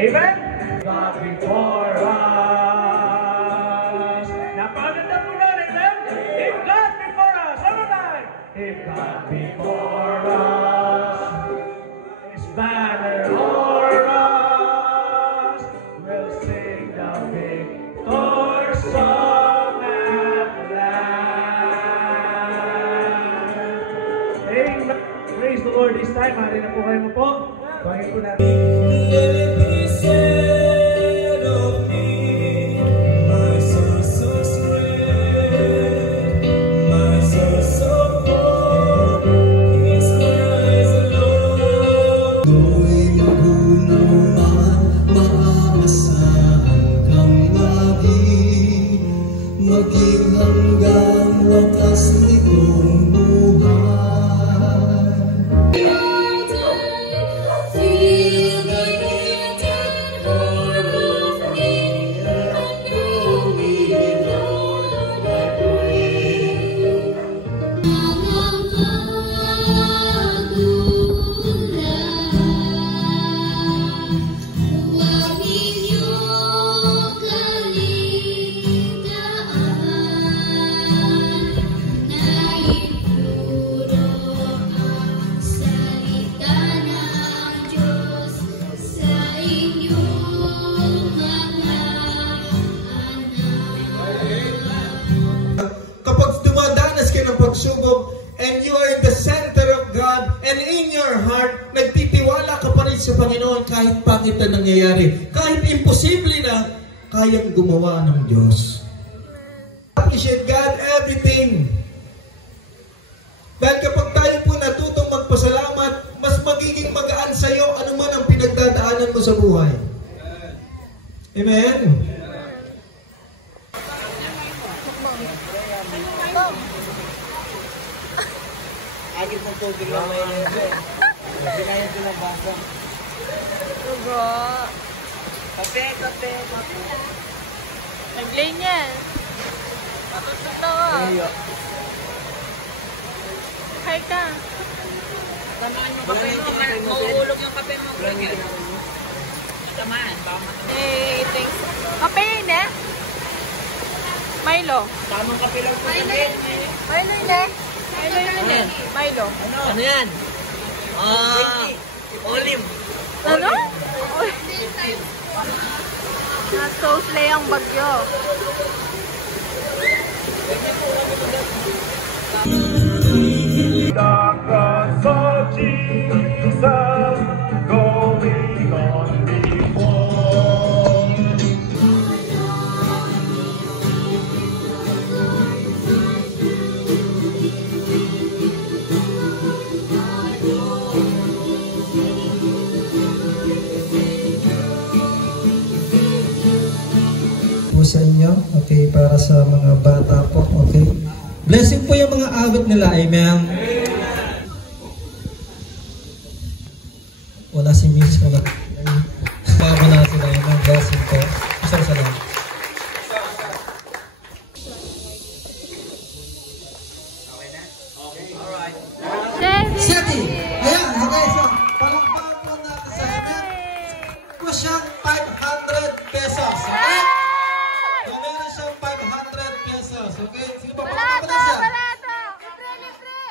Amen? God before us. Napaganda po nun, amen? If God before us, ano na? If God before us, His banner o'er us, we'll sing the victor song at last. Amen. Praise the Lord this time. Hari na po kayo mo po. Pangin po natin. Maging hanggang wakas nitong buhay. Feel the hidden heart of me, and grow me Lord, I pray. Ang pagkulang, huwag ninyong pagsubok, and you are in the center of God, and in your heart, nagtitiwala ka pa rin sa Panginoon kahit pangit na nangyayari, kahit imposible na, kayang gumawa ng Diyos. Appreciate God everything. Dahil kapag tayo po natutong magpasalamat, mas magiging magaan sa iyo anuman ang pinagdadaanan mo sa buhay. Amen? Agit ng tubig lang may nito. Binayan ko ng basa. Tugo. Kape. Naglay niya. Matututo. Hi ka. Tamaan yung kape mo. Mauulog yung kape mo. Tamaan. Hey, thanks. Kape yun eh. Milo. Tamang kape lang po. Milo yun eh. Milo. Ano yan? Olive. Ano? Na-sauce ang bagyo. The cross of Jesus going on before. Po sa inyo, okay, para sa mga bata po, okay. Blessing po yung mga awit nila, amen. Wala si Miss, wala. Wala sila, amen. Blessing po. Isang salamat. Seti! Ayan, okay, so, palakpakan po natin sa amin. Ito siyang 500 pesos, okay? So, meron siyang 500 pesos, okay? Sige pa, palakpakan na siya.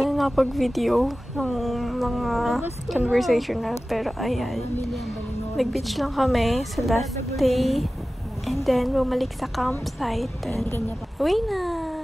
kami nakapag-video ng mga conversation na. Pero ayan, nag-beach lang kami sa last day. And then, bumalik sa campsite. And uwi na!